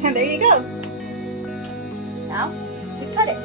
And there you go. Now we cut it.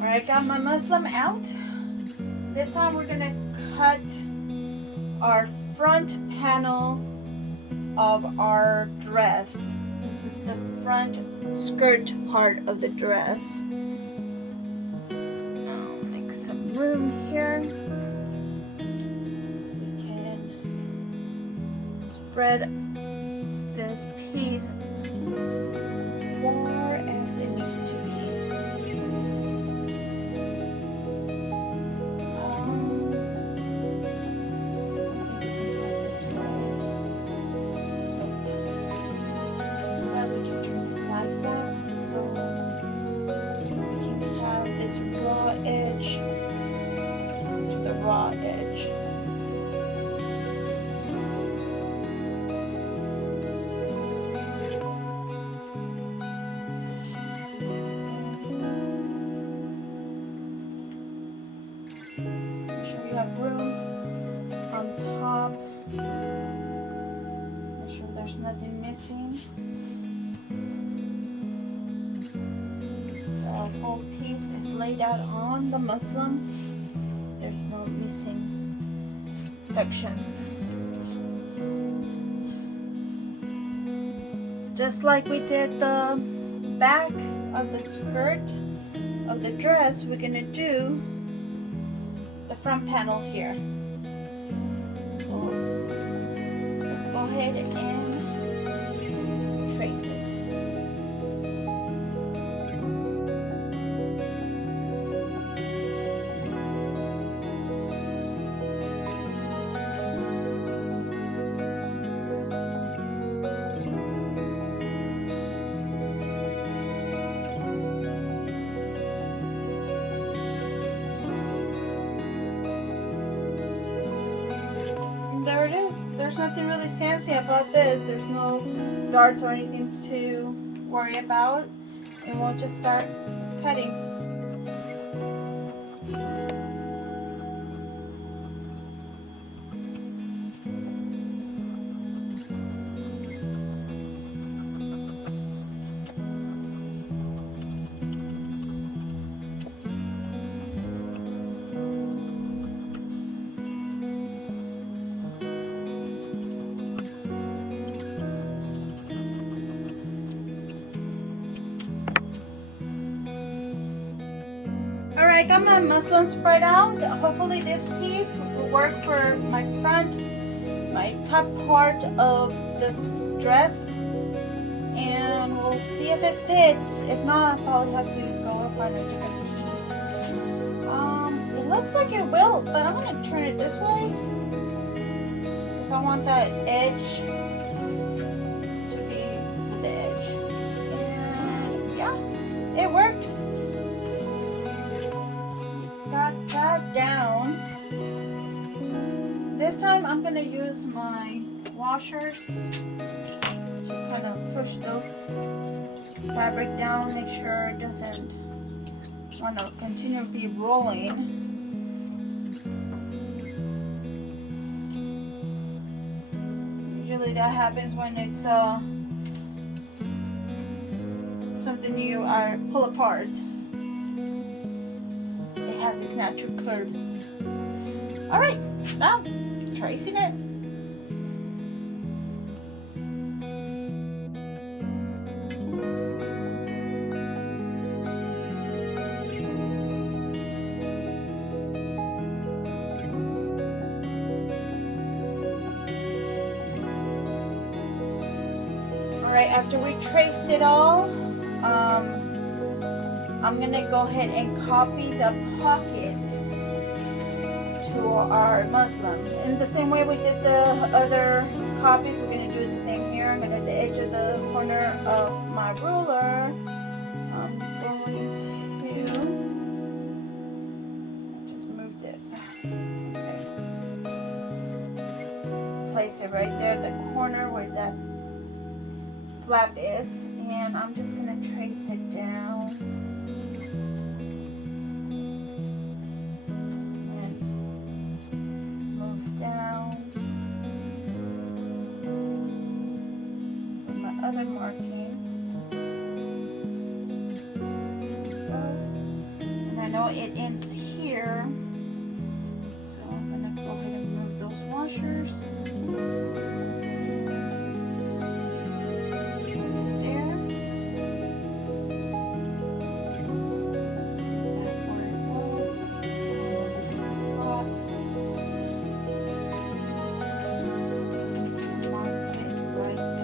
Alright, I got my muslin out. This time we're gonna cut our front panel of our dress. This is the front skirt part of the dress. I'll make some room here so we can spread this piece as far as it needs to be. Raw edge to the raw edge. Make sure you have room on top. Make sure there's nothing missing. The whole piece is laid out on the muslin. There's no missing sections. Just like we did the back of the skirt of the dress, we're gonna do the front panel here. So let's go ahead and trace it. There it is. There's nothing really fancy about this. There's no darts or anything to worry about. And we'll just start cutting. I got my muslin spread out. Hopefully this piece will work for my top part of this dress, and we'll see if it fits. If not, I'll probably have to go and find a different piece. It looks like it will, but I'm gonna turn it this way because I want that edge to be with the edge. And yeah, it works. Got that down. This time I'm gonna use my washers to kind of push those fabric down, make sure it doesn't want to continue to be rolling. Usually that happens when it's something you pull apart. Has its natural curves. All right, now tracing it. All right, after we traced it all, I'm gonna go ahead and copy the pocket to our muslin. In the same way we did the other copies, we're gonna do the same here. I'm gonna, at the edge of the corner of my ruler, I'm going to, I just moved it. Okay. Place it right there, the corner where that flap is, and I'm just gonna trace it down. Other marking, and I know it ends here, so I'm gonna go ahead and remove those washers. There. Back where it was. So this is the spot. Mark it right there.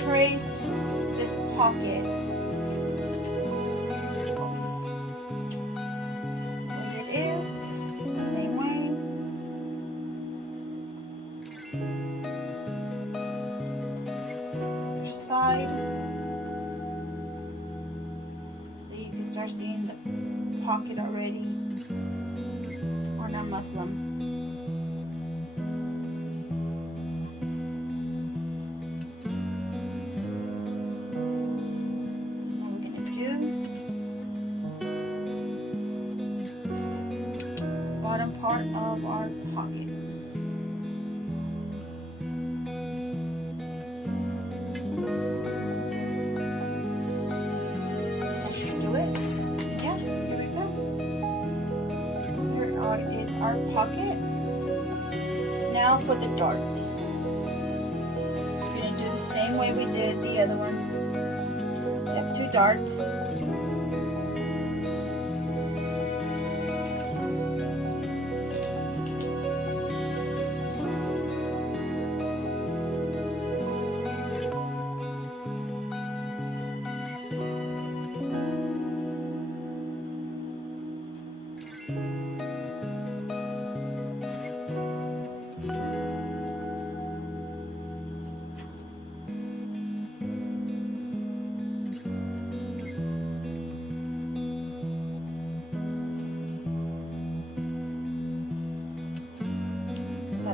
Trace this pocket where it is, same way. Other side, so you can start seeing the pocket already on our muslin. Bottom part of our pocket. That should do it. Yeah, here we go. Here is our pocket. Now for the dart. We're going to do the same way we did the other ones. We have 2 darts.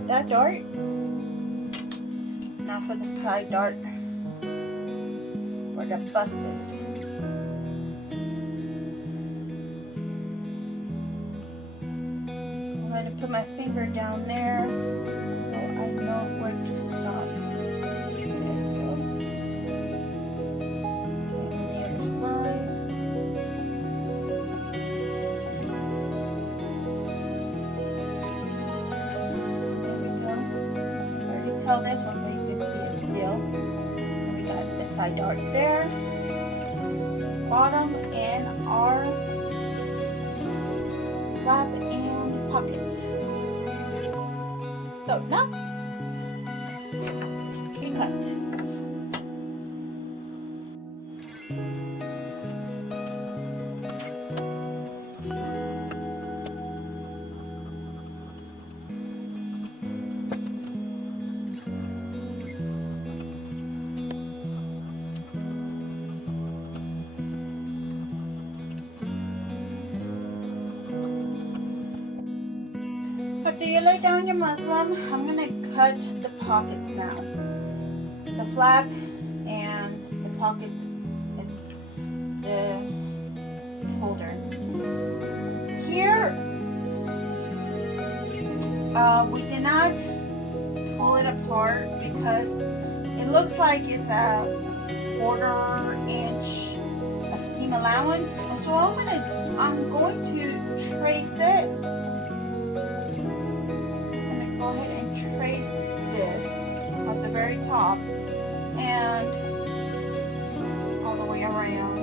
That dart. Now for the side dart where the bust is. I'm going to put my finger down there so I know where to stop. There we go. Same on the other side. Tell this one, but you can see it still. And we got the side dart there, bottom, and our flap and pocket. So now we cut. After you lay down your muslin, I'm going to cut the pockets now. The flap and the pocket, the holder. Here, we did not pull it apart because it looks like it's a 1/4 inch of seam allowance. So I'm going to trace it. Go ahead and trace this at the very top and all the way around.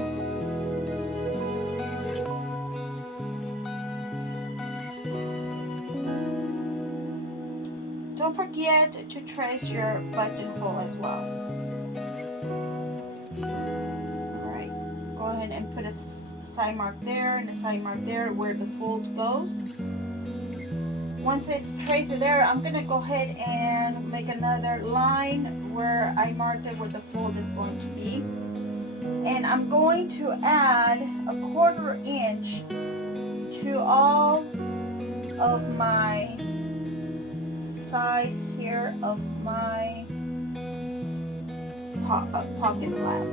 don't forget to trace your buttonhole as well. Alright, go ahead and put a side mark there and a side mark there where the fold goes. Once it's traced there, I'm going to go ahead and make another line where I marked it where the fold is going to be. And I'm going to add a 1/4 inch to all of my side here of my pocket flap.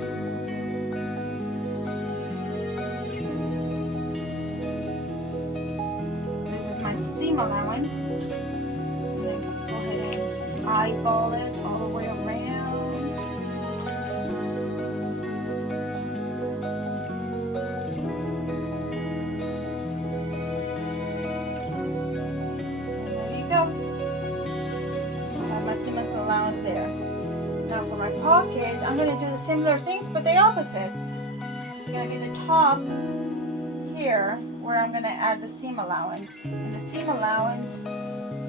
This is my seam allowance. I'm going to go ahead and eyeball it all the way around. And there you go. I have my seam allowance there. Now for my pocket, I'm going to do the similar things, but the opposite. It's going to be the top here where I'm going to add the seam allowance. And the seam allowance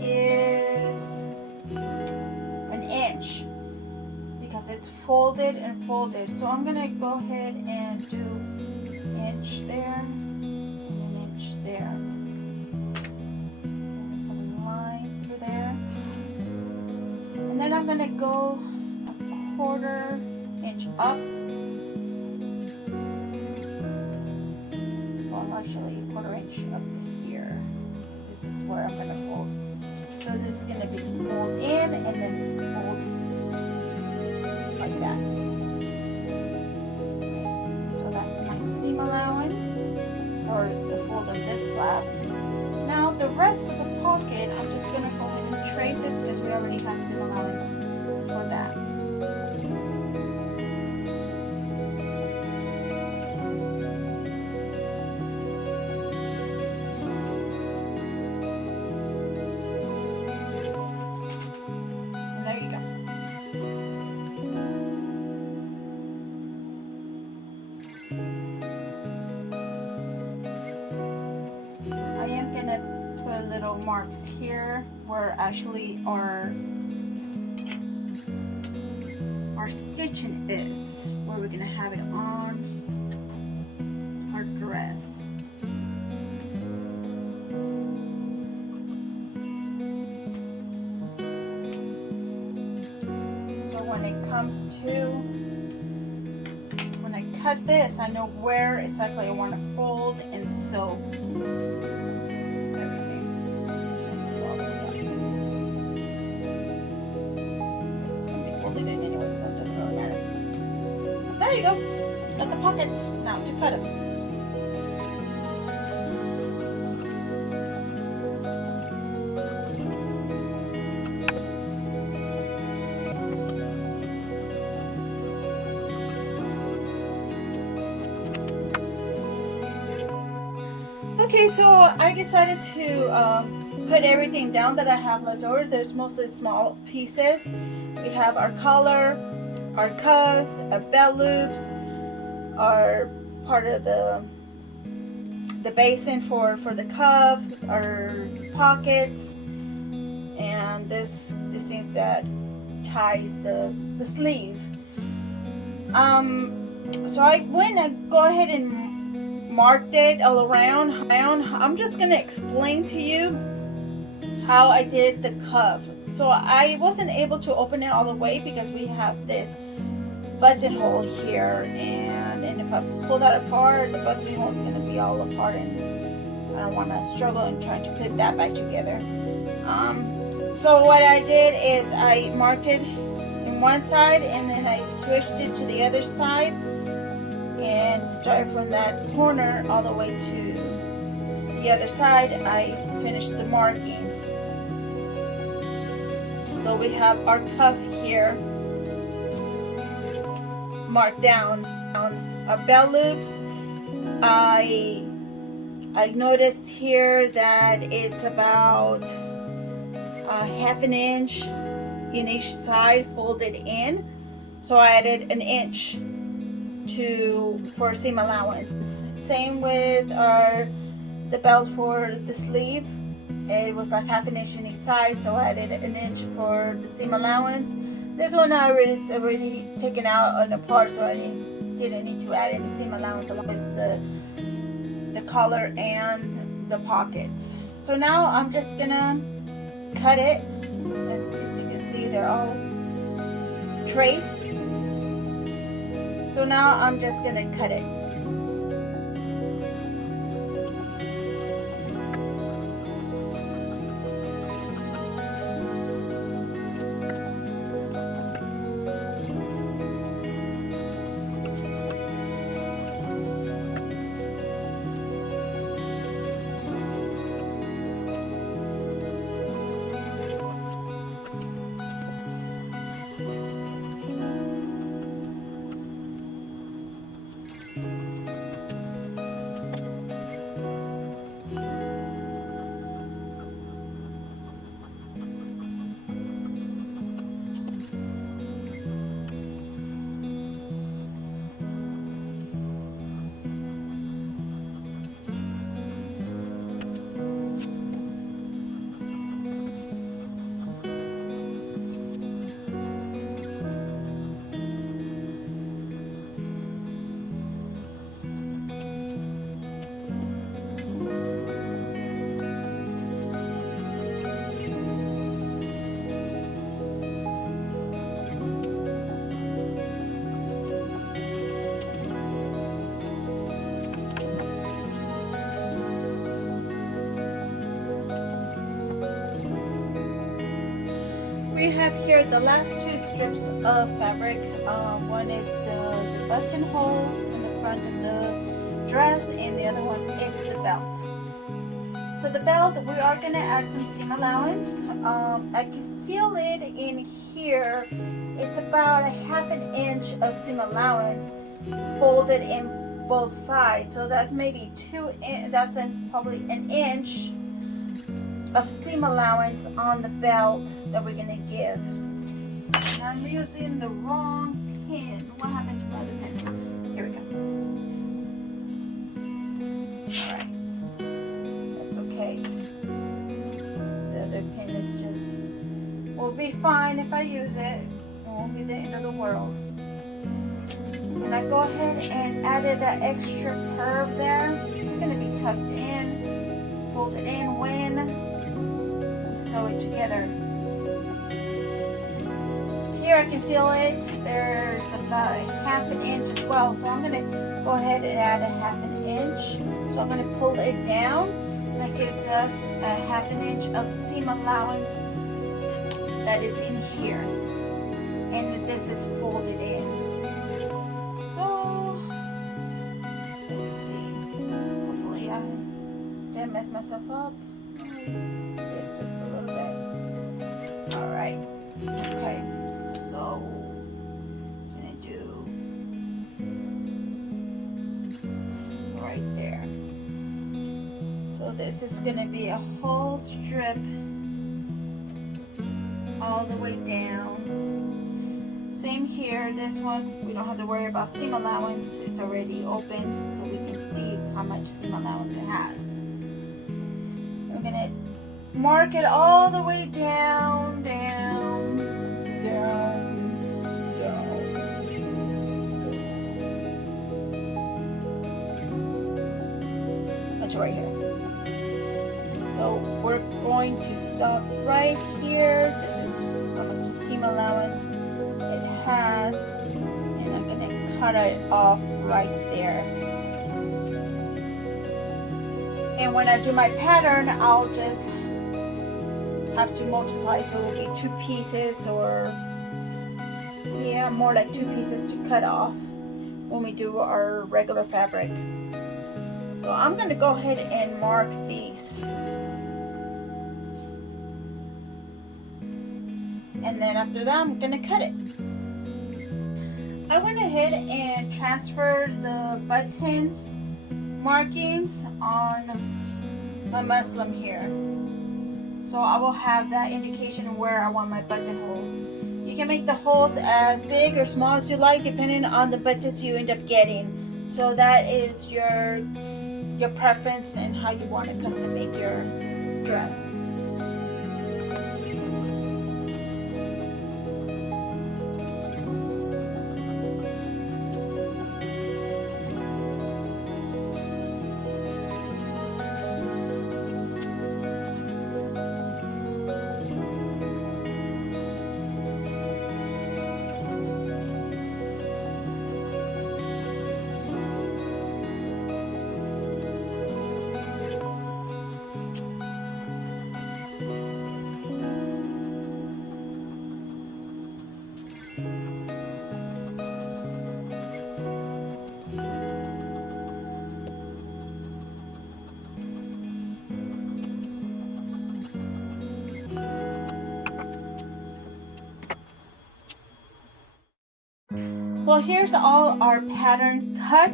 is 1 inch because it's folded and folded. So I'm going to go ahead and do 1 inch there and 1 inch there. And put a line through there. And then I'm going to go 1/4 inch up. Well, actually 1/4 inch up to here. This is where I'm going to fold. So this is going to be fold in and then fold like that. So that's my seam allowance for the fold of this flap. Now the rest of the pocket, I'm just going to go ahead and trace it because we already have seam allowance for that. Little marks here where actually our stitching is, where we're gonna have it on our dress. So when it comes to when I cut this, I know where exactly I want to fold and sew. There you go. Got the pockets. Now to cut them. Okay, so I decided to put everything down that I have left over. There's mostly small pieces. We have our collar, our cuffs, our belt loops, our part of the basin for the cuff, our pockets, and this things that ties the sleeve. So I go ahead and marked it all around. I'm just gonna explain to you how I did the cuff. So I wasn't able to open it all the way because we have this buttonhole here, and if I pull that apart, the buttonhole is going to be all apart, and I don't want to struggle in trying to put that back together. So what I did is I marked it in one side, and then I switched it to the other side, and started from that corner all the way to the other side. I finished the markings. So we have our cuff here marked down. Our belt loops, I noticed here that it's about 1/2 inch in each side folded in, so I added 1 inch for seam allowance. Same with the belt for the sleeve, it was like half an inch in each side, so I added an inch for the seam allowance. This one it's already taken out and apart, so I didn't need to add any seam allowance along with the collar and the pockets. So now I'm just gonna cut it. As you can see, they're all traced. So now I'm just gonna cut it. We have here the last two strips of fabric. One is the buttonholes in the front of the dress, and the other one is the belt. So the belt, we are going to add some seam allowance. I can feel it in here. It's about a half an inch of seam allowance folded in both sides. So that's maybe probably an inch of seam allowance on the belt that we're going to give. And I'm using the wrong pin. What happened to my other pin? Here we go. Alright. That's okay. The other pin is just, will be fine if I use it. It won't be the end of the world. And I go ahead and added that extra curve there. It's going to be tucked in, folded in when sew it together. Here I can feel it. There's about a half an inch as well. So I'm going to go ahead and add a half an inch. So I'm going to pull it down. That gives us a half an inch of seam allowance that it's in here. And this is folded in. So let's see. Hopefully I didn't mess myself up. Just a little bit. All right. Okay. So I'm gonna do right there. So this is gonna be a whole strip all the way down. Same here. This one we don't have to worry about seam allowance. It's already open, so we can see how much seam allowance it has. I'm gonna mark it all the way down, down, down, down. That's right here. So we're going to stop right here. This is how much seam allowance it has, and I'm going to cut it off right there. And when I do my pattern, I'll just have to multiply, so it will be 2 pieces, or yeah, more like 2 pieces to cut off when we do our regular fabric. So I'm going to go ahead and mark these, and then after that I'm going to cut it. I went ahead and transferred the buttons markings on my muslin here. So I will have that indication where I want my buttonholes. You can make the holes as big or small as you like, depending on the buttons you end up getting. So that is your preference and how you want to custom make your dress. Well, here's all our pattern cut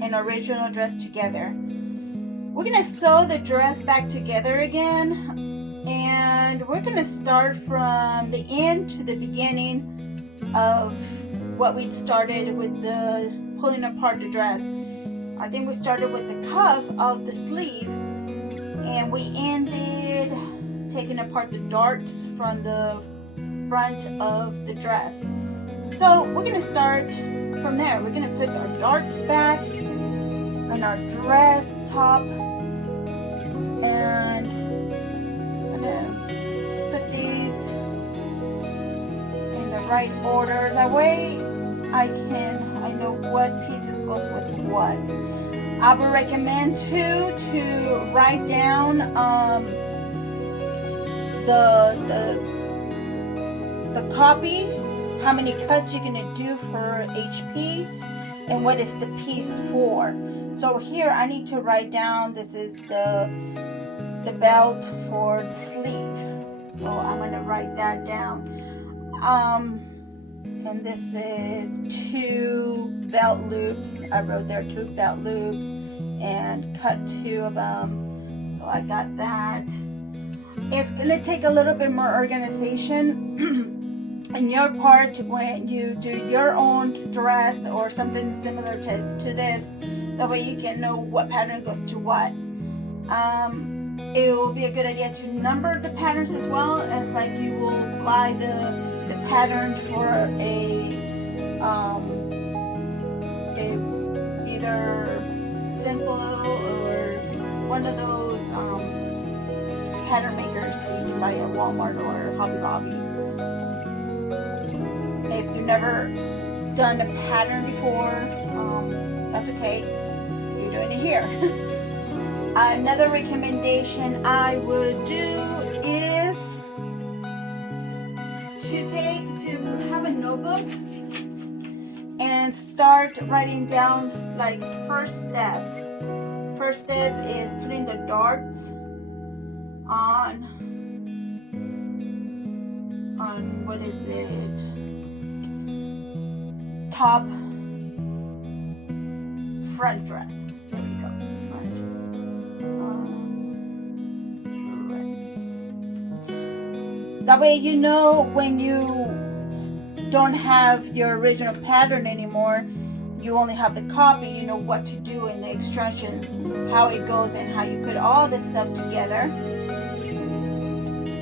and original dress together. We're gonna sew the dress back together again, and we're gonna start from the end to the beginning of what we'd started with the pulling apart the dress. I think we started with the cuff of the sleeve, and we ended taking apart the darts from the front of the dress. So we're gonna start from there. We're gonna put our darts back on our dress top, and I'm gonna put these in the right order. That way I know what pieces goes with what. I would recommend too to write down the copy, how many cuts you're gonna do for each piece, and what is the piece for. So here I need to write down, this is the belt for the sleeve. So I'm gonna write that down. And this is 2 belt loops. I wrote there 2 belt loops and cut 2 of them. So I got that. It's gonna take a little bit more organization in your part when you do your own dress or something similar to this. That way you can know what pattern goes to what. It will be a good idea to number the patterns as well, as like you will buy the pattern for a either simple or one of those pattern makers you can buy at Walmart or Hobby Lobby. If you've never done a pattern before, that's okay. You're doing it here. Another recommendation I would do is to have a notebook and start writing down, like, first step. First step is putting the darts on what is it? Top front dress. There we go. Front dress. That way you know when you don't have your original pattern anymore, you only have the copy, you know what to do in the instructions, how it goes, and how you put all this stuff together.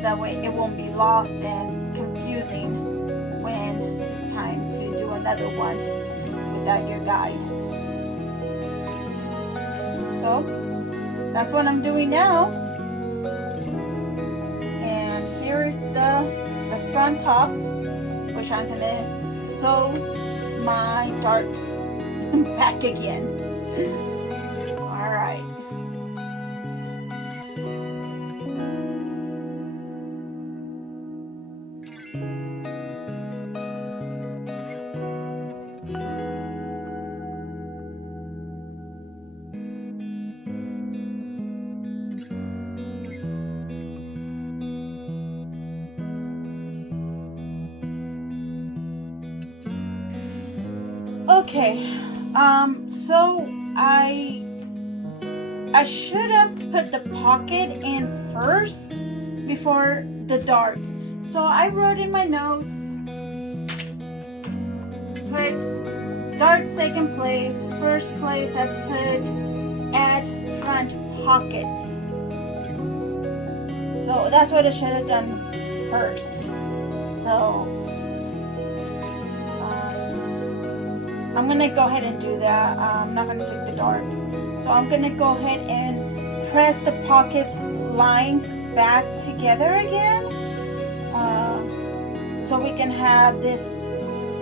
That way it won't be lost and confusing when it's time to do another one without your guide. So that's what I'm doing now. And here is the front top, which I'm gonna sew my darts back again. All right. Okay, so I should have put the pocket in first before the dart. So I wrote in my notes, put dart second place, first place I put add front pockets. So that's what I should have done first. So I'm gonna go ahead and do that. I'm not gonna take the darts. So I'm gonna go ahead and press the pocket lines back together again. So we can have this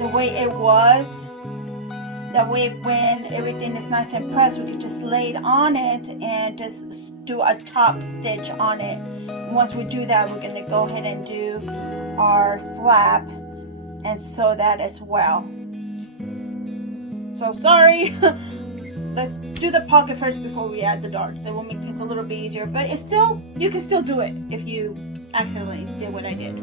the way it was. That way when everything is nice and pressed, we can just lay it on it and just do a top stitch on it. And once we do that, we're gonna go ahead and do our flap and sew that as well. So sorry. Let's do the pocket first before we add the darts. It will make things a little bit easier, but it's still, you can still do it if you accidentally did what I did.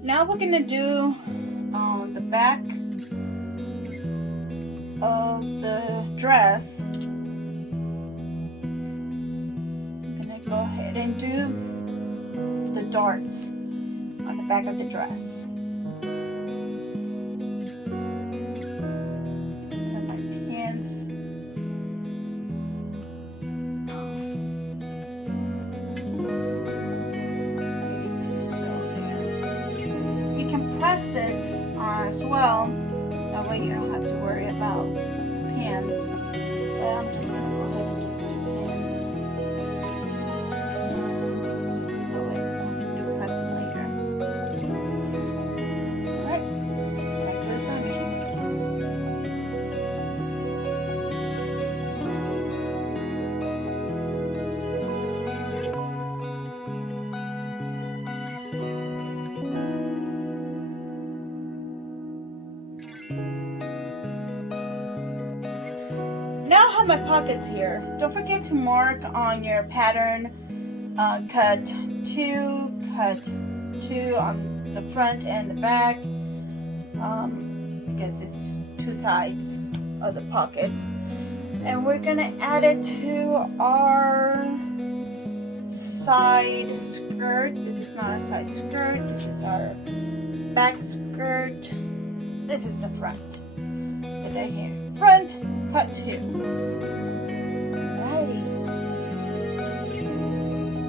Now we're gonna do the back of the dress. I'm gonna go ahead and do the darts on the back of the dress. And my pins. Press it as well. That way you don't have to worry about pins. So I'm just going to go ahead and just do pins. And just sew it. Do pressing later. Alright. Back to the sewing machine. Now I have my pockets here. Don't forget to mark on your pattern, cut 2 on the front and the back, because it's 2 sides of the pockets. And we're gonna add it to our side skirt. This is not our side skirt, this is our back skirt. This is the front. Put that here. Front, cut 2. Alrighty. So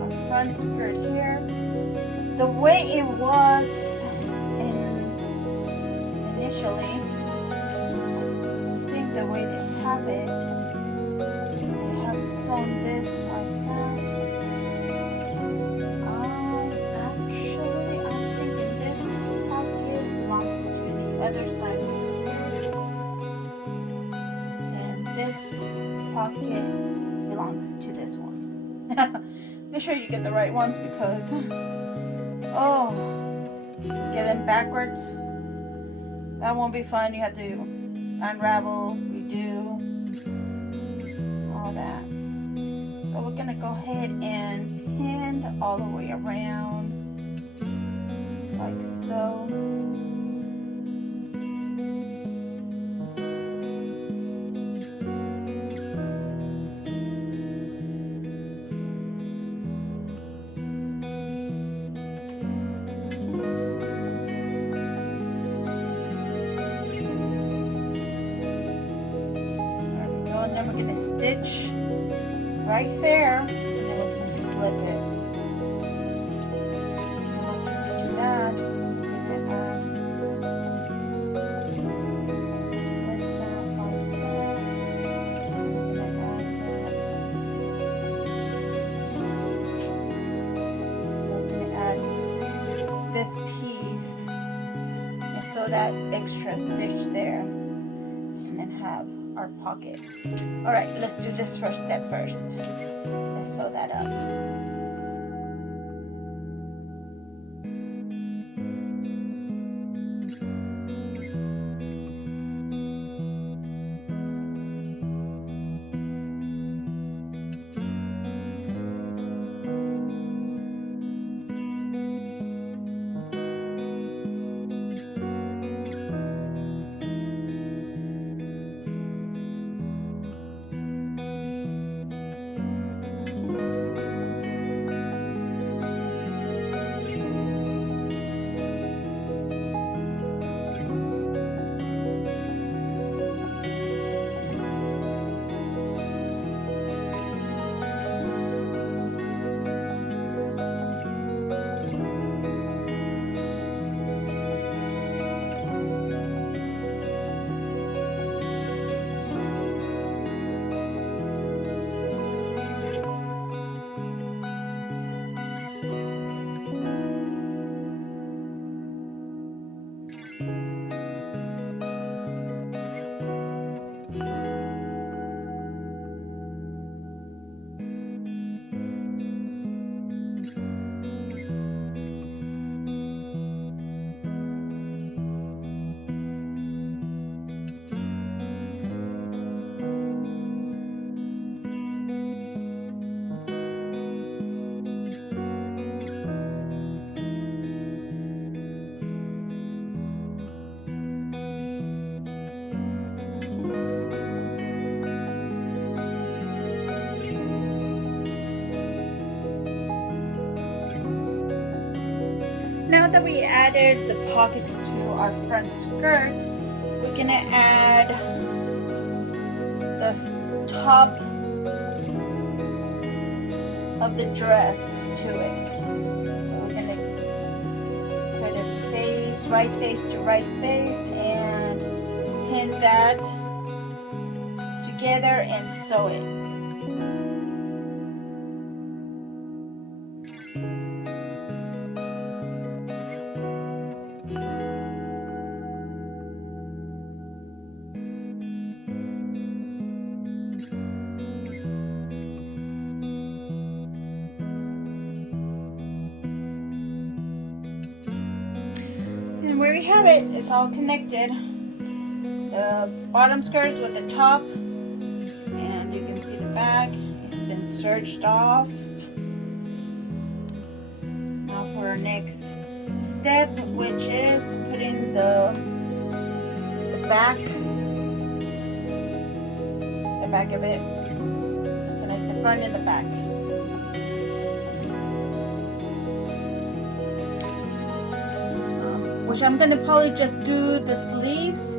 our front skirt here. The way it was initially, I think the way they have it is they have sewn this like that. Actually, I'm thinking this pocket belongs to the other side. This pocket belongs to this one. Make sure you get the right ones because get them backwards. That won't be fun. You have to unravel, redo, all that. So we're gonna go ahead and pin all the way around like so. And then we're going to stitch right there, and then we're going to flip it. Do that. Flip that like that. piece and sew that extra stitch there, and then have our pocket. All right, let's do this first step first. Let's sew that up. Now that we added the pockets to our front skirt, we're gonna add the top of the dress to it. So we're gonna put a face, right face to right face, and pin that together and sew it. And where we have it, it's all connected. The bottom skirts with the top, and you can see the back. It's been serged off. Now for our next step, which is putting the back of it, connect the front and the back. Which I'm gonna probably just do the sleeves.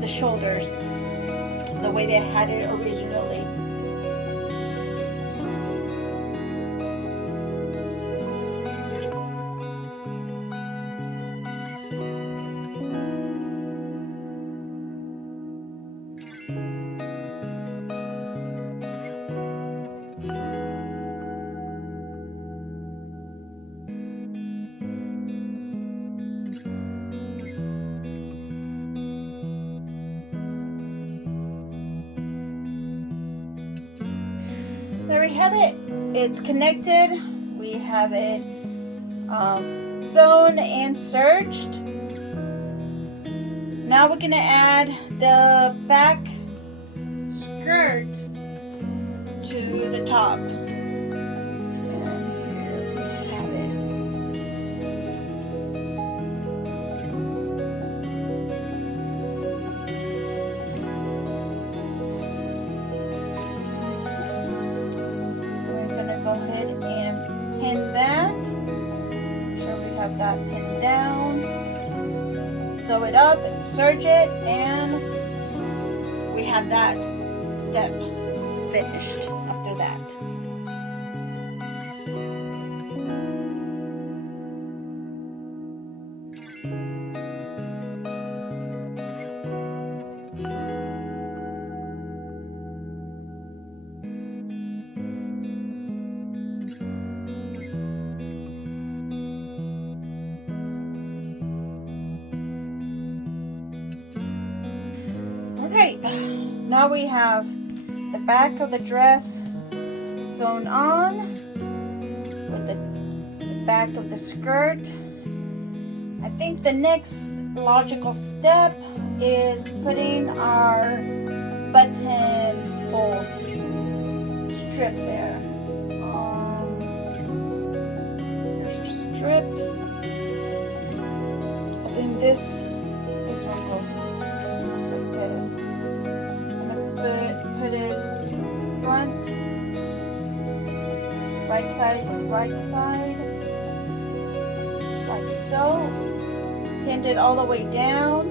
The shoulders, the way they had it originally. There we have it. It's connected. We have it sewn and serged. Now we're gonna add the back skirt to the top. Go ahead and pin that. Make sure we have that pinned down. Sew it up and serge it, and we have that step finished after that. Okay, now we have the back of the dress sewn on with the back of the skirt. I think the next logical step is putting our button holes strip there. There's a strip. I think this one goes like this. I'm gonna put it front, right side with right side, like so. Pinned it all the way down.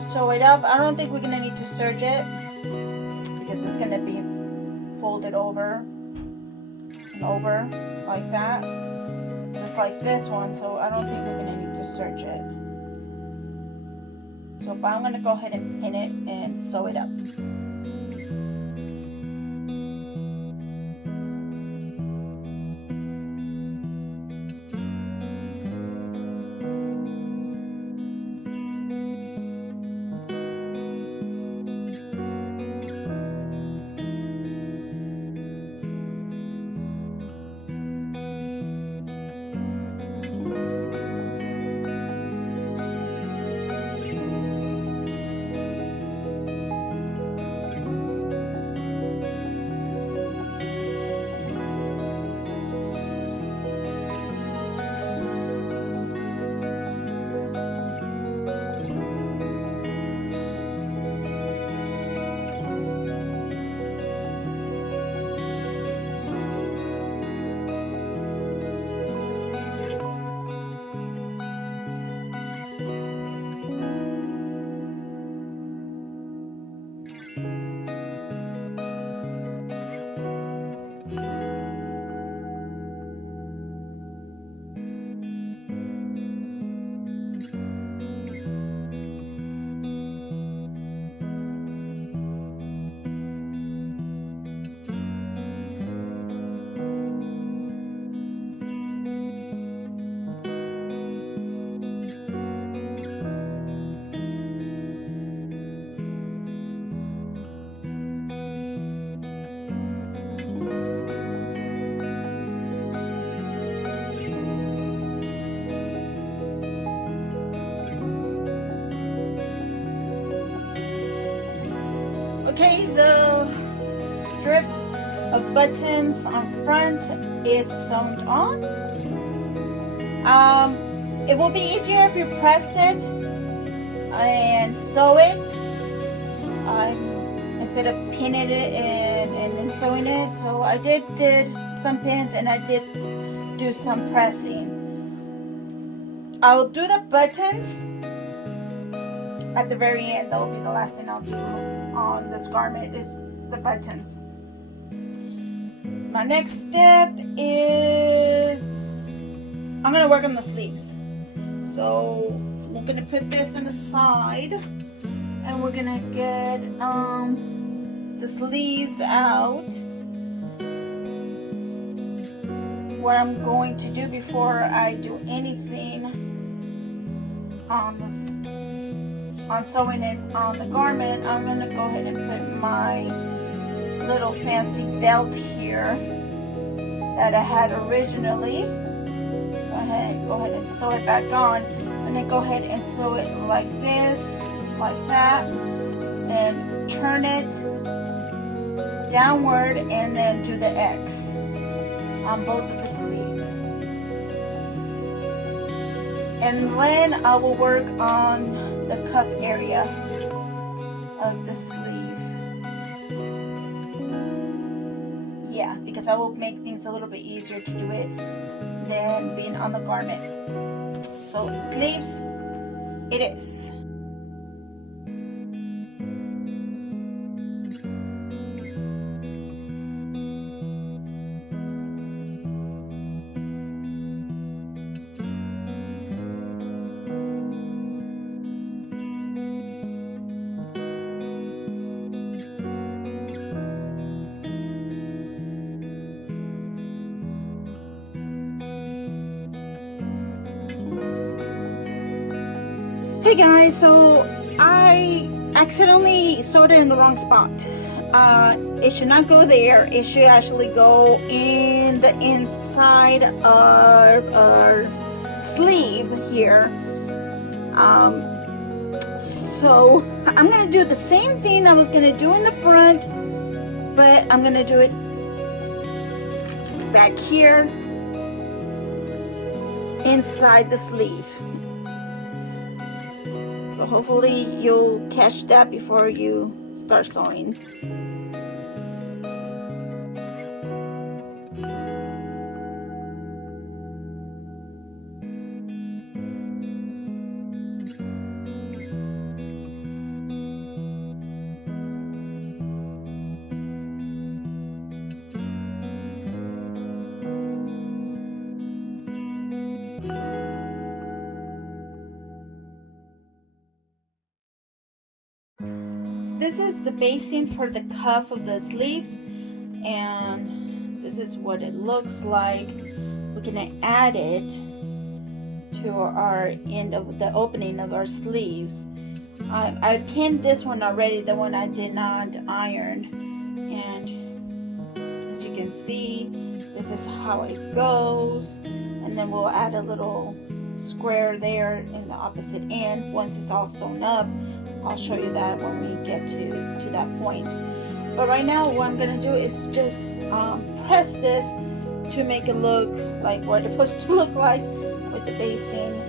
Sew it up. I don't think we're gonna need to serge it because it's gonna be folded over and over like that, just like this one. So I don't think we're gonna need to serge it. So, but I'm gonna go ahead and pin it and sew it up. Okay, the strip of buttons on front is sewn on. It will be easier if you press it and sew it instead of pinning it and then sewing it. So I did some pins and I did do some pressing. I will do the buttons at the very end. That will be the last thing I'll do on this garment is the buttons. My next step is I'm gonna work on the sleeves. So we're gonna put this on the side and we're gonna get the sleeves out. What I'm going to do before I do anything on sewing it on the garment, I'm gonna go ahead and put my little fancy belt here that I had originally. Go ahead and sew it back on, and then go ahead and sew it like this, like that, and turn it downward, and then do the X on both of the sleeves. And then I will work on the cuff area of the sleeve. Yeah, because I will make things a little bit easier to do it than being on the garment. So sleeves it is. Hey guys, so I accidentally sewed it in the wrong spot. It should not go there. It should actually go in the inside of our sleeve here. So I'm gonna do the same thing I was gonna do in the front, but I'm gonna do it back here inside the sleeve. So hopefully you'll catch that before you start sewing. This is the basing for the cuff of the sleeves, and this is what it looks like. We're gonna add it to our end of the opening of our sleeves. I pinned this one already, the one I did not iron, and as you can see, this is how it goes. And then we'll add a little square there in the opposite end once it's all sewn up. I'll show you that when we get to that point. But right now what I'm gonna do is just press this to make it look like what it's supposed to look like with the basing.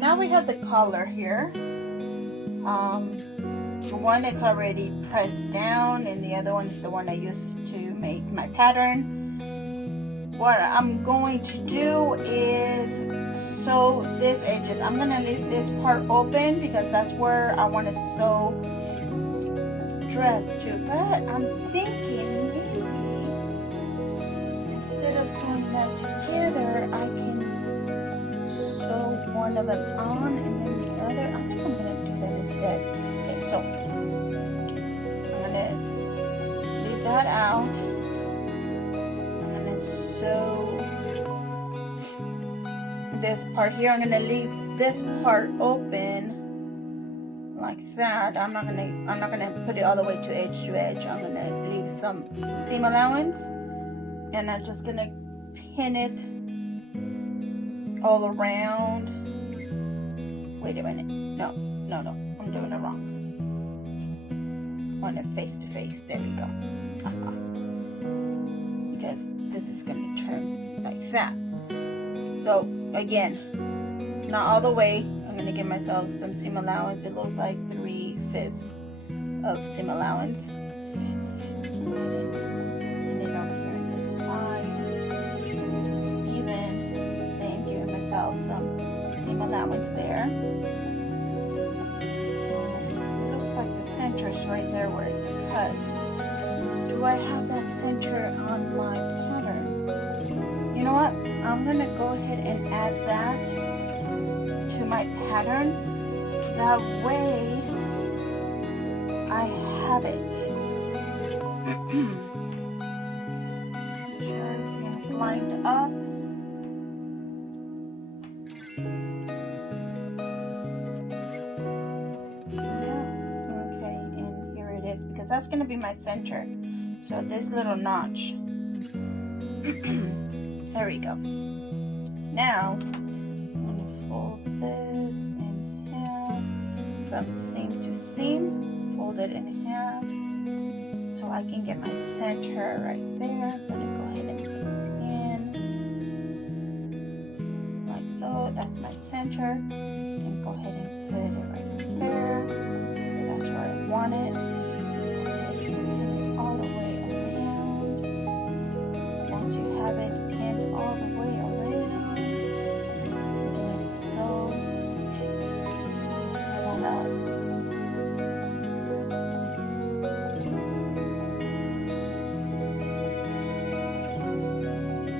Now we have the collar here. One it's already pressed down, and the other one is the one I used to make my pattern. What I'm going to do is sew these edges. I'm gonna leave this part open because that's where I want to sew dress to. But I'm thinking maybe instead of sewing that together, I can sew one of them on and then the other. I think I'm gonna do that instead. Okay, so I'm gonna leave that out. I'm gonna sew this part here. I'm gonna leave this part open like that. I'm not gonna put it all the way to edge. I'm gonna leave some seam allowance, and I'm just gonna pin it all around. Wait a minute. No, I'm doing it wrong. On it face to face. There we go. Because this is going to turn like that. So again, not all the way. I'm going to give myself some seam allowance. It looks like 3/5 of seam allowance. myself some seam allowance there. It looks like the center is right there where it's cut. Do I have that center on my pattern? You know what? I'm gonna go ahead and add that to my pattern. That way I have it. Make sure everything is lined up. Because that's going to be my center. So this little notch. There we go. Now I'm going to fold this in half from seam to seam. Fold it in half so I can get my center right there. I'm going to go ahead and put it in like so. That's my center. And go ahead and put it right there. So that's where I want it. You have it pinned all the way around. We're going to sew that up.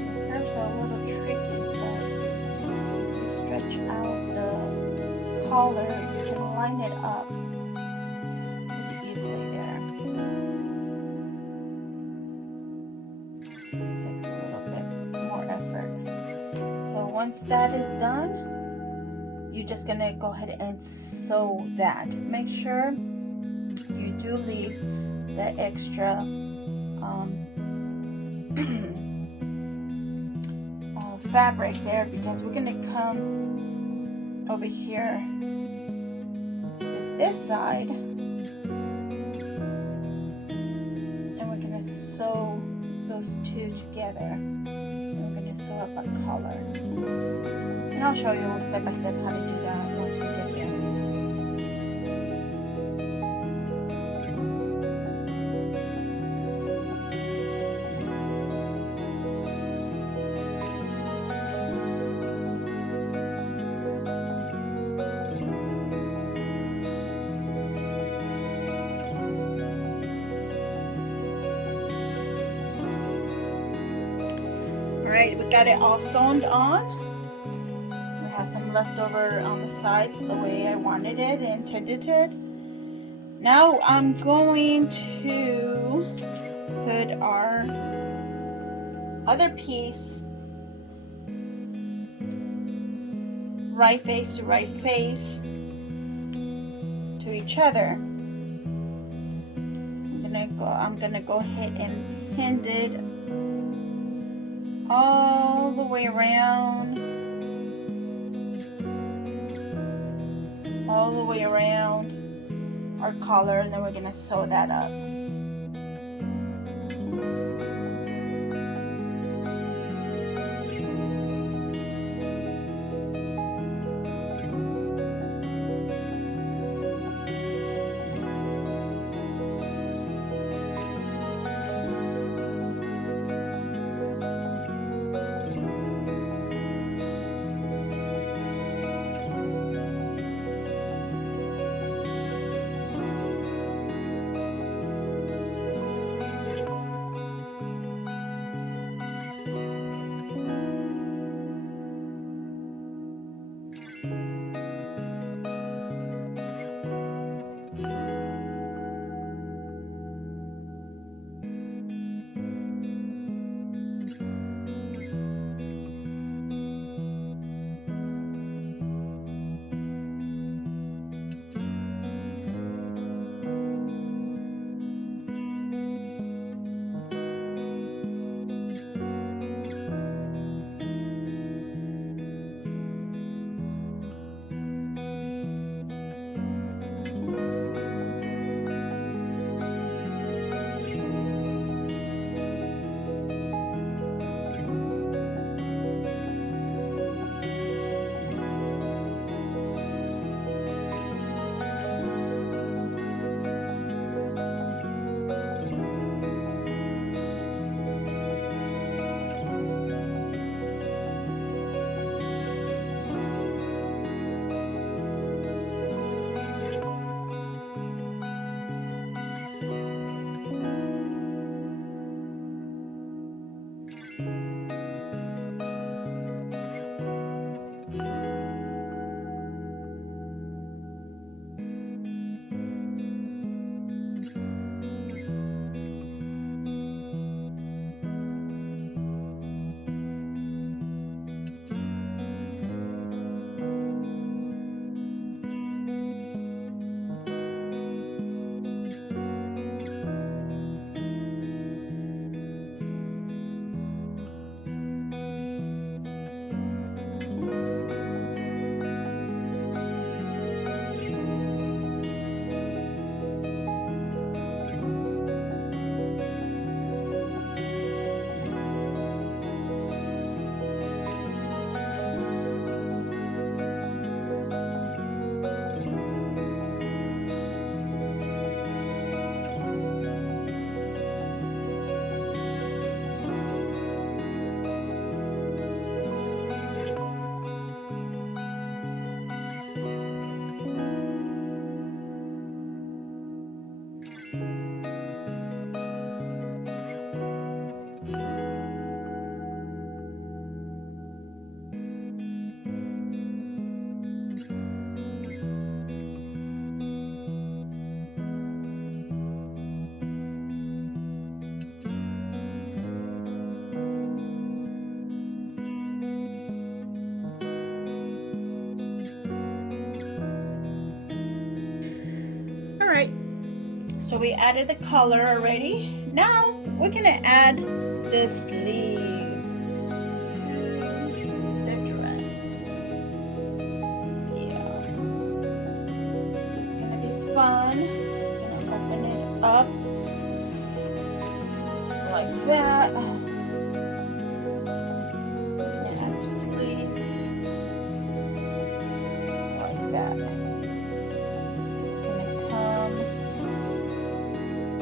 The curves are a little tricky, but you stretch out the collar, you can line it up pretty easily there. Once that is done, you're just gonna go ahead and sew that. Make sure you do leave the extra fabric there, because we're gonna come over here with this side and we're gonna sew those two together. Sew up a collar, and I'll show you step by step how to do that once we get there. Alright, we got it all sewn on. We have some leftover on the sides the way I wanted it and intended it. Now I'm going to put our other piece right face to right face to each other. I'm gonna go ahead and pin it all the way around, our collar, and then we're gonna sew that up. So we added the color already. Now we're gonna add the sleeves to the dress. Yeah, this is gonna be fun. I'm gonna open it up like that. We're gonna add a sleeve like that. It's gonna come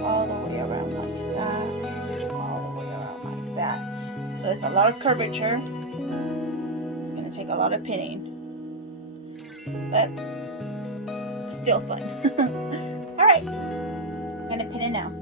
all the way around like that, all the way around like that. So it's a lot of curvature. It's gonna take a lot of pinning, but still fun. All right, I'm gonna pin it now.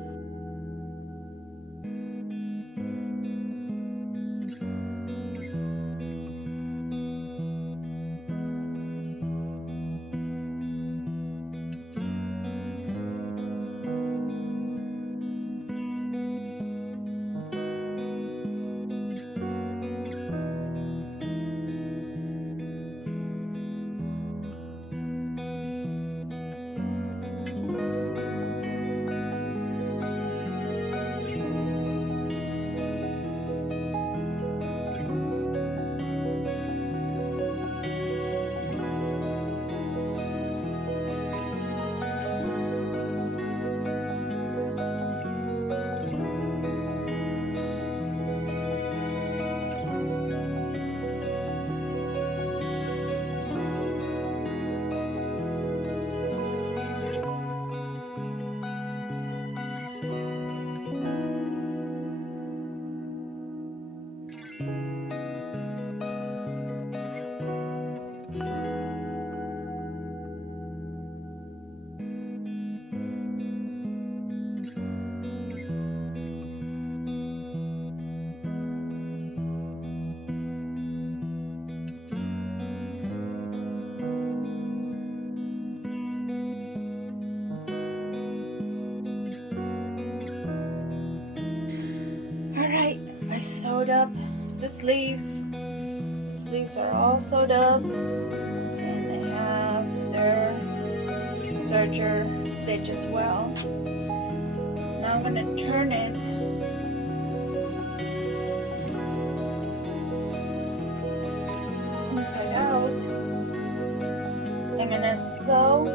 Alright, I sewed up the sleeves. The sleeves are all sewed up and they have their serger stitch as well. Now I'm going to turn it inside out. I'm going to sew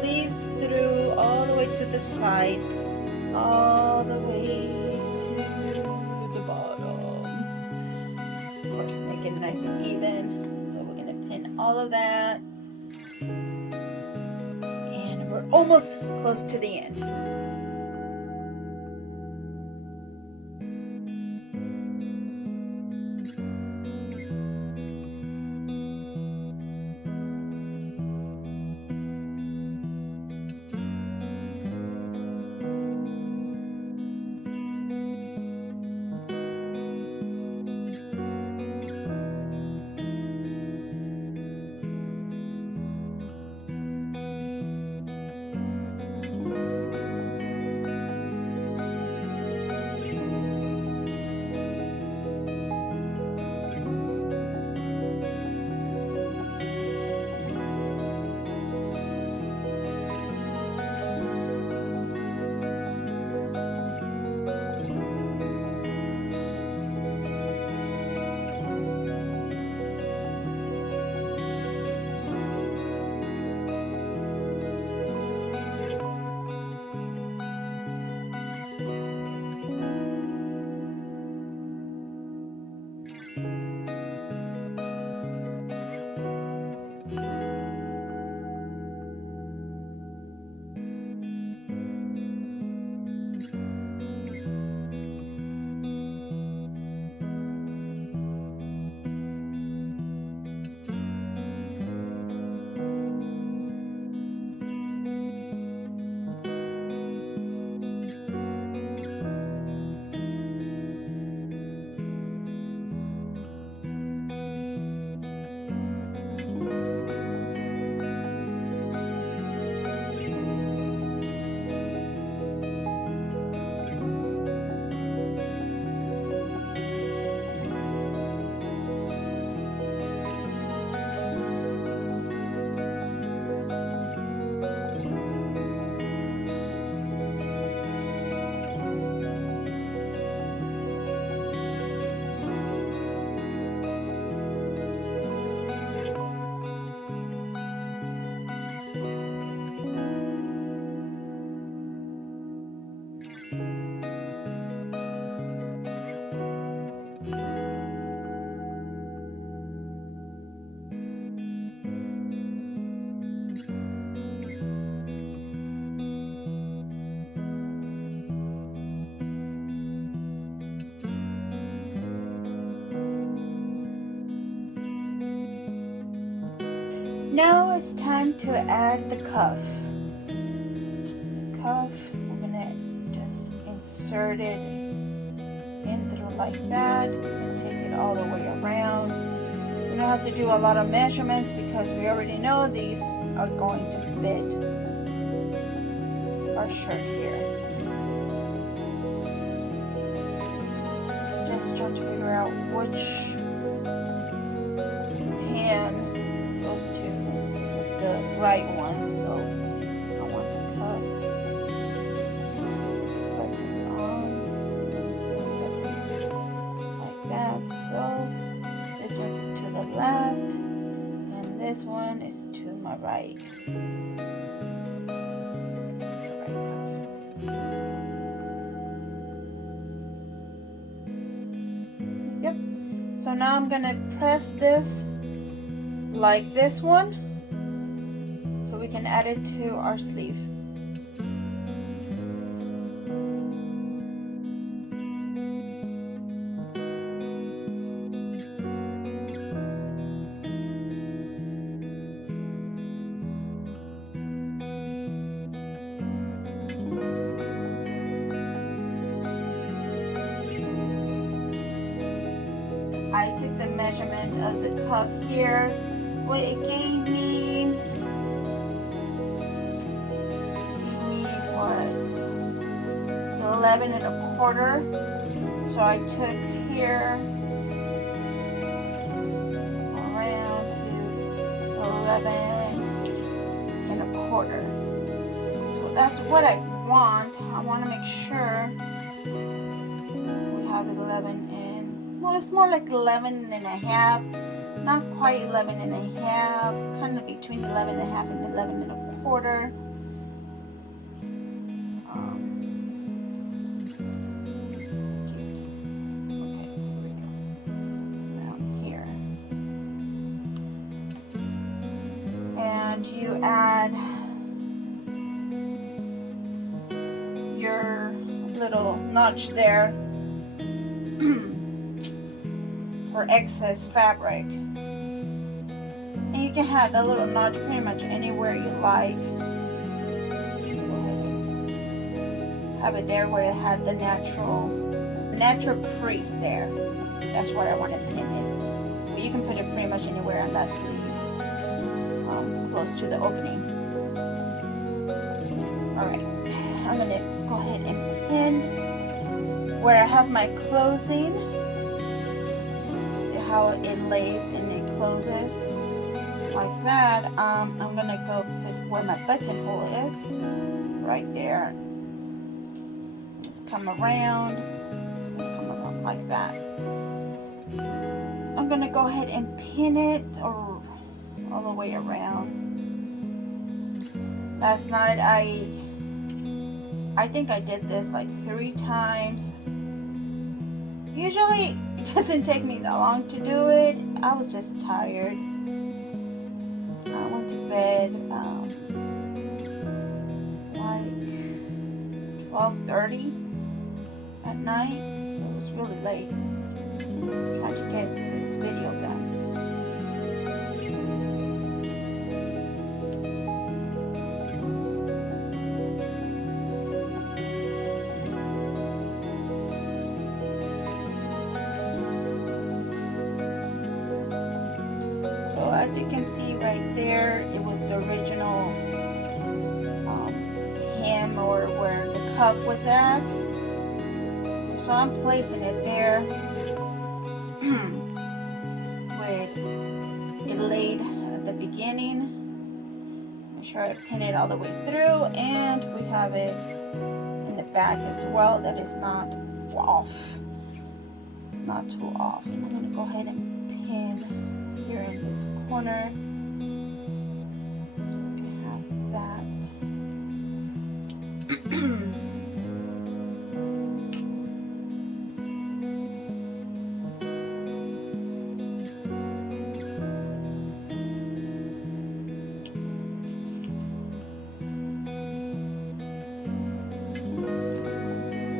sleeves through all the way to the side, all the way to the bottom. Of course, make it nice and even. So we're gonna pin all of that, and we're almost close to the end. Now it's time to add the cuff. I'm gonna just insert it in through like that and take it all the way around. We don't have to do a lot of measurements because we already know these are going to fit our shirt here. Just trying to figure out which pan goes to. This is the right one, so I want the cuff. Buttons on, buttons like that. So this one's to the left, and this one is to my right. Yep. So now I'm gonna press this like this one, so we can add it to our sleeve. I took the measurement of the cuff here. Well, it gave me what, 11.25. So I took here around to 11.25. So that's what I want. I want to make sure we have 11 and, well, it's more like 11.5. Not quite 11.5, kind of between 11.5 and 11.25. Okay, here we go. Around here. And you add your little notch there for excess fabric. And you can have that little notch pretty much anywhere you like. Have it there where it had the natural crease there. That's where I want to pin it. But you can put it pretty much anywhere on that sleeve, close to the opening. Alright, I'm going to go ahead and pin where I have my closing. See how it lays and it closes like that. I'm gonna go put where my buttonhole is, right there. Just come around. It's gonna come around like that. I'm gonna go ahead and pin it all the way around. Last night I think I did this like 3 times. Usually it doesn't take me that long to do it. I was just tired. I went to bed like 12:30 at night, so it was really late. Trying to get this video done. So as you can see right there, it was the original hem or where the cuff was at. So I'm placing it there with it laid at the beginning. Make sure I pin it all the way through, and we have it in the back as well, that is not off. It's not too off. And I'm going to go ahead and pin here in this corner, so we can have that.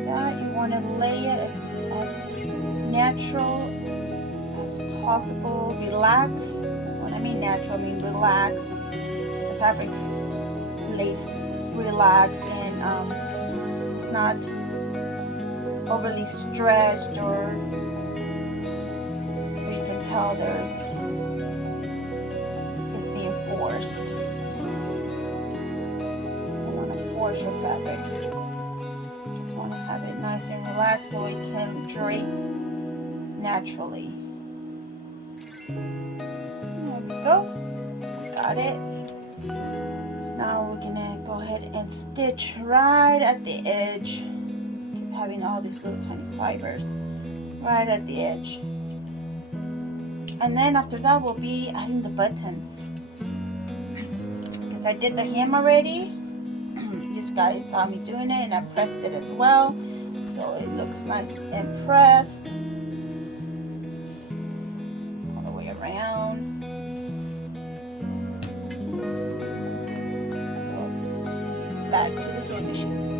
That you want to lay it as natural as possible. Relax when when I mean natural, I mean relax. The fabric lace relax, and it's not overly stretched, or you can tell it's being forced. You don't want to force your fabric. You just want to have it nice and relaxed so it can drape naturally. There we go. Got it. Now we're gonna go ahead and stitch right at the edge. Keep having all these little tiny fibers right at the edge. And then after that we'll be adding the buttons. Because I did the hem already. You guys saw me doing it, and I pressed it as well. So it looks nice and pressed. All the way around. Back to the sewing machine.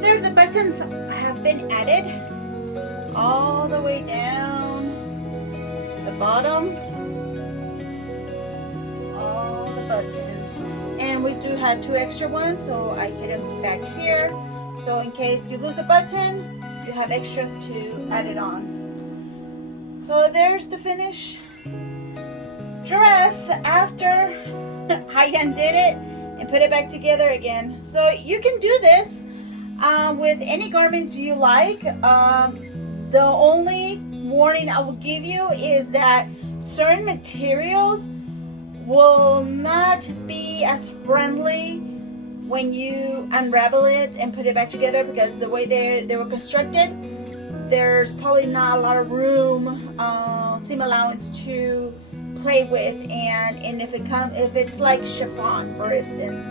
There, the buttons have been added all the way down to the bottom. All the buttons. And we do have 2 extra ones, so I hid them back here. So in case you lose a button, you have extras to add it on. So there's the finished dress after I undid it and put it back together again. So you can do this with any garments you like. The only warning I will give you is that certain materials will not be as friendly when you unravel it and put it back together, because the way they were constructed, there's probably not a lot of room, seam allowance to play with, and if it's like chiffon, for instance,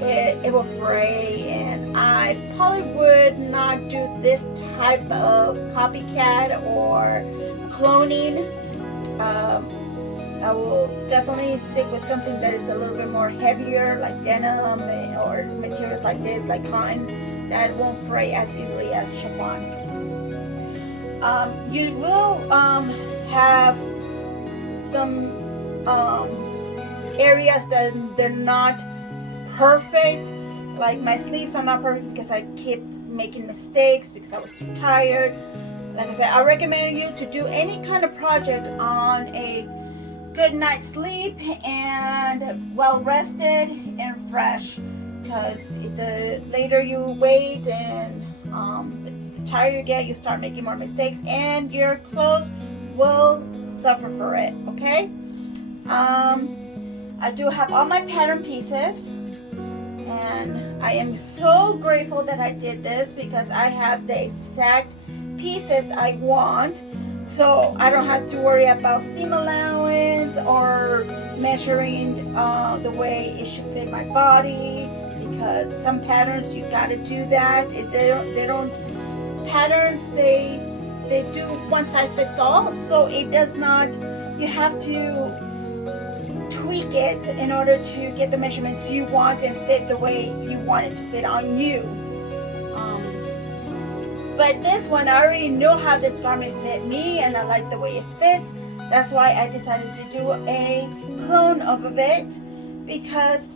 it will fray, and I probably would not do this type of copycat or cloning. I will definitely stick with something that is a little bit more heavier, like denim, or materials like this, like cotton, that won't fray as easily as chiffon. You will have some areas that they're not perfect. Like my sleeves are not perfect because I kept making mistakes because I was too tired. Like I said, I recommend you to do any kind of project on a good night's sleep and well rested and fresh, because the later you wait and the tired you get, you start making more mistakes and your clothes will suffer for it. Okay, I do have all my pattern pieces, and I am so grateful that I did this because I have the exact pieces I want, so I don't have to worry about seam allowance or measuring the way it should fit my body, because some patterns you got to do that. They don't patterns, they do one size fits all, so it does not, you have to tweak it in order to get the measurements you want and fit the way you want it to fit on you. But this one, I already know how this garment fit me, and I like the way it fits. That's why I decided to do a clone of it, because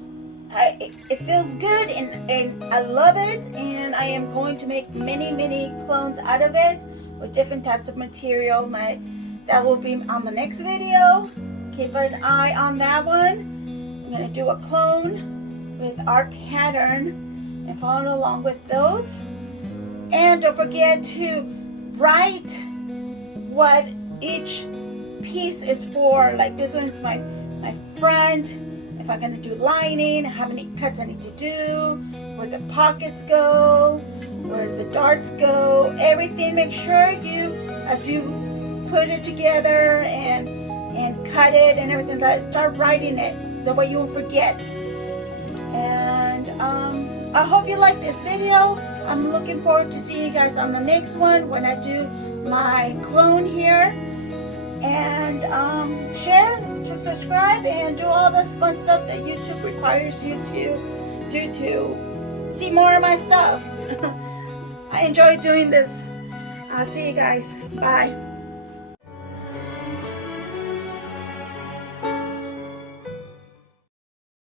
it feels good, and I love it, and I am going to make many clones out of it with different types of material. That will be on the next video. Keep an eye on that one. I'm going to do a clone with our pattern and follow along with those. And don't forget to write what each piece is for. Like this one's my front, if I'm gonna do lining, how many cuts I need to do, where the pockets go, where the darts go, everything. Make sure you, as you put it together and cut it and everything, start writing it, the way you won't forget. And I hope you like this video. I'm looking forward to seeing you guys on the next one when I do my clone here. And share, to subscribe, and do all this fun stuff that YouTube requires you to do to see more of my stuff. I enjoy doing this. I'll see you guys. Bye.